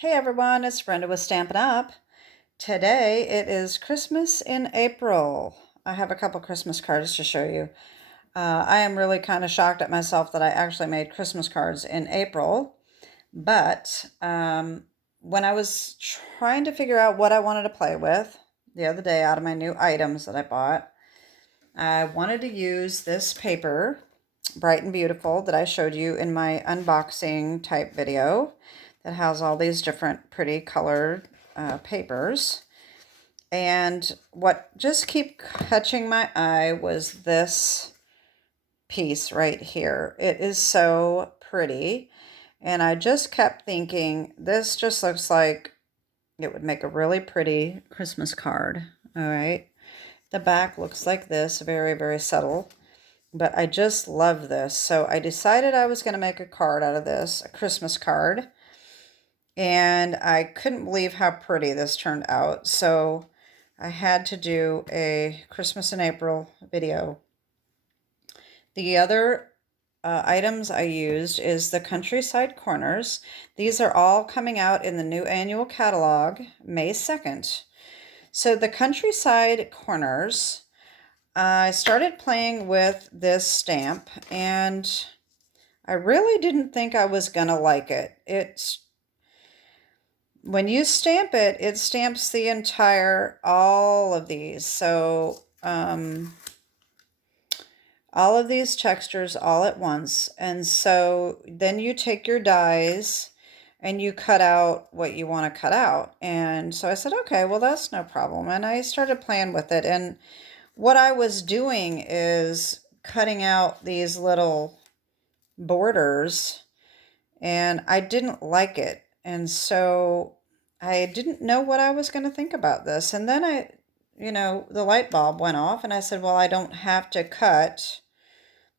Hey everyone, it's Brenda with Stampin' Up. Today it is Christmas in April. I have a couple Christmas cards to show you. I am really kind of shocked at myself that I actually made Christmas cards in April, but when I was trying to figure out what I wanted to play with the other day out of my new items that I bought, I wanted to use this paper, Bright and Beautiful, that I showed you in my unboxing type video that has all these different pretty colored papers. And what just kept catching my eye was this piece right here. It is so pretty. And I just kept thinking, this just looks like it would make a really pretty Christmas card. All right. The back looks like this, very, very subtle. But I just love this. So I decided I was going to make a card out of this, a Christmas card. And I couldn't believe how pretty this turned out. So I had to do a Christmas in April video. The other items I used is the Countryside Corners. These are all coming out in the new annual catalog, May 2nd. So the Countryside Corners, I started playing with this stamp and I really didn't think I was going to like it. When you stamp it, it stamps the entire, all of these. So, all of these textures all at once. And so then you take your dies and you cut out what you want to cut out. And so I said, okay, well, that's no problem. And I started playing with it. And what I was doing is cutting out these little borders and I didn't like it. And so I didn't know what I was going to think about this. And then the light bulb went off and I said, well, I don't have to cut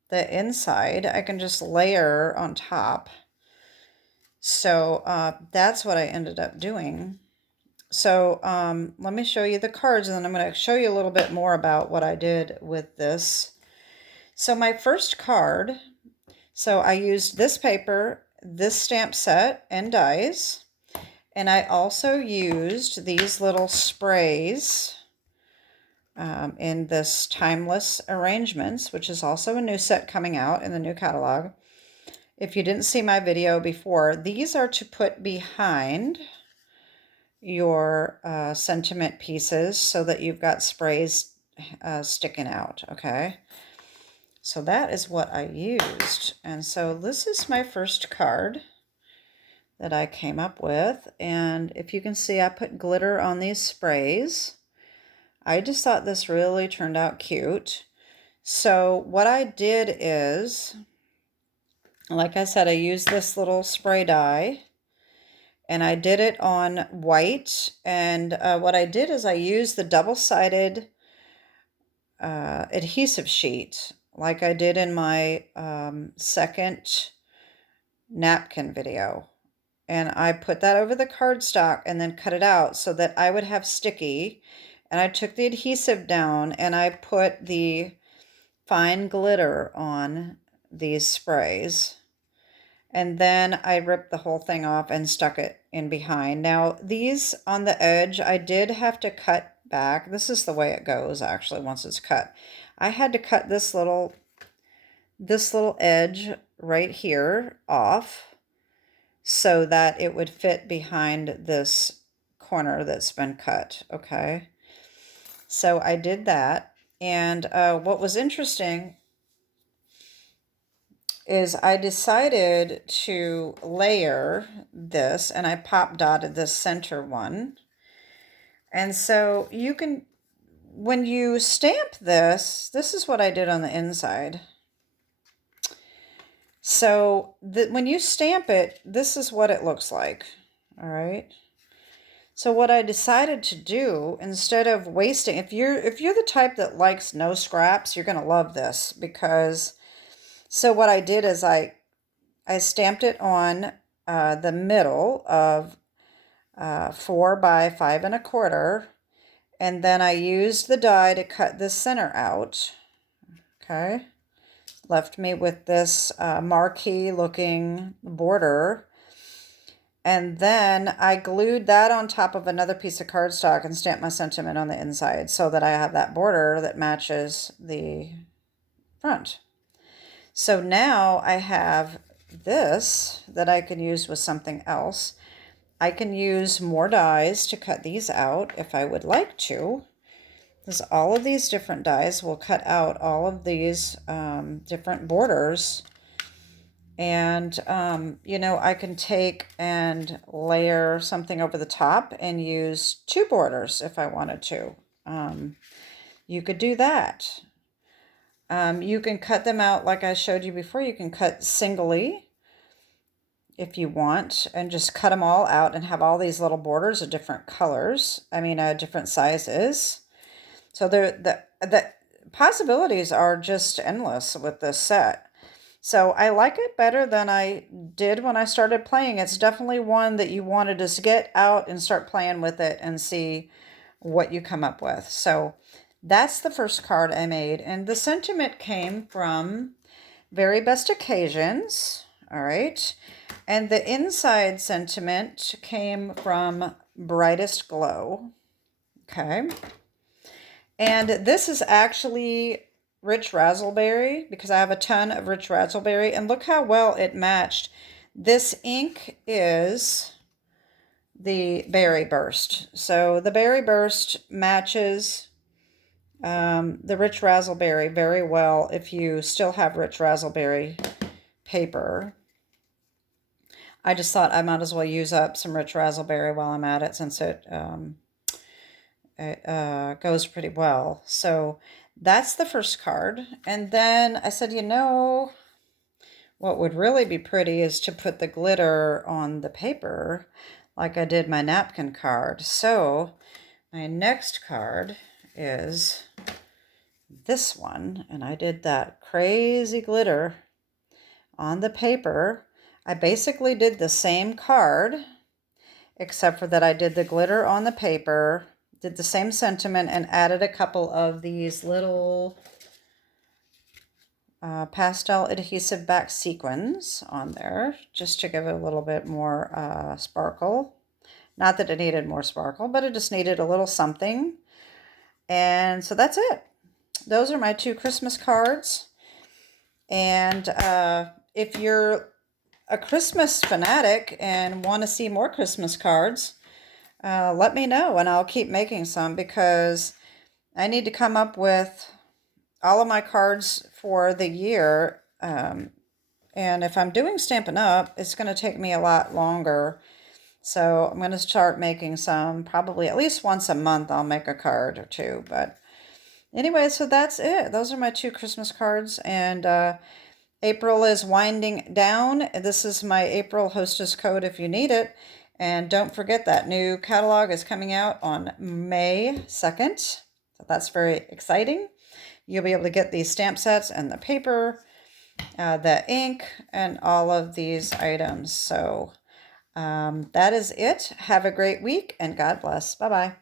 the inside. I can just layer on top. So that's what I ended up doing. So let me show you the cards and then I'm going to show you a little bit more about what I did with this. So my first card, so I used this paper, this stamp set, and dies. And I also used these little sprays in this Timeless Arrangements, which is also a new set coming out in the new catalog. If you didn't see my video before, these are to put behind your sentiment pieces so that you've got sprays sticking out, okay? So that is what I used. And so this is my first card that I came up with. And if you can see, I put glitter on these sprays. I just thought this really turned out cute. So what I did is, like I said, I used this little spray die and I did it on white. And what I did is I used the double-sided adhesive sheet like I did in my second napkin video. And I put that over the cardstock and then cut it out so that I would have sticky. And I took the adhesive down and I put the fine glitter on these sprays. And then I ripped the whole thing off and stuck it in behind. Now these on the edge, I did have to cut back. This is the way it goes actually once it's cut. I had to cut this little edge right here off so that it would fit behind this corner that's been cut, okay? So I did that, and what was interesting is I decided to layer this, and I pop dotted this center one. And so you can, when you stamp this is what I did on the inside. So when you stamp it, this is what it looks like, all right? So what I decided to do, instead of wasting, if you're the type that likes no scraps, you're going to love this because, so what I did is I stamped it on the middle of 4 by 5 1/4, and then I used the die to cut the center out, okay? Left me with this marquee looking border. And then I glued that on top of another piece of cardstock and stamped my sentiment on the inside so that I have that border that matches the front. So now I have this that I can use with something else. I can use more dies to cut these out if I would like to. Because all of these different dies will cut out all of these different borders. And, you know, I can take and layer something over the top and use 2 borders if I wanted to. You could do that. You can cut them out like I showed you before. You can cut singly if you want and just cut them all out and have all these little borders of different colors. I mean, different sizes. So the possibilities are just endless with this set. So I like it better than I did when I started playing. It's definitely one that you want to just get out and start playing with it and see what you come up with. So that's the first card I made. And the sentiment came from Very Best Occasions. All right. And the inside sentiment came from Brightest Glow. Okay. And this is actually Rich Razzleberry because I have a ton of Rich Razzleberry. And look how well it matched. This ink is the Berry Burst. So the Berry Burst matches the Rich Razzleberry very well if you still have Rich Razzleberry paper. I just thought I might as well use up some Rich Razzleberry while I'm at it since it goes pretty well. So that's the first card. And then I said, you know, what would really be pretty is to put the glitter on the paper like I did my napkin card. So my next card is this one. And I did that crazy glitter on the paper. I basically did the same card, except for that I did the glitter on the paper, did the same sentiment, and added a couple of these little pastel adhesive back sequins on there, just to give it a little bit more sparkle. Not that it needed more sparkle, but it just needed a little something. And so that's it. Those are my 2 Christmas cards. And if you're a Christmas fanatic and want to see more Christmas cards, let me know and I'll keep making some because I need to come up with all of my cards for the year. And if I'm doing Stampin' Up, it's going to take me a lot longer. So I'm going to start making some, probably at least once a month I'll make a card or 2. But anyway, so that's it. Those are my 2 Christmas cards. And April is winding down. This is my April hostess code if you need it. And don't forget that new catalog is coming out on May 2nd. So that's very exciting. You'll be able to get these stamp sets and the paper, the ink, and all of these items. So that is it. Have a great week and God bless. Bye-bye.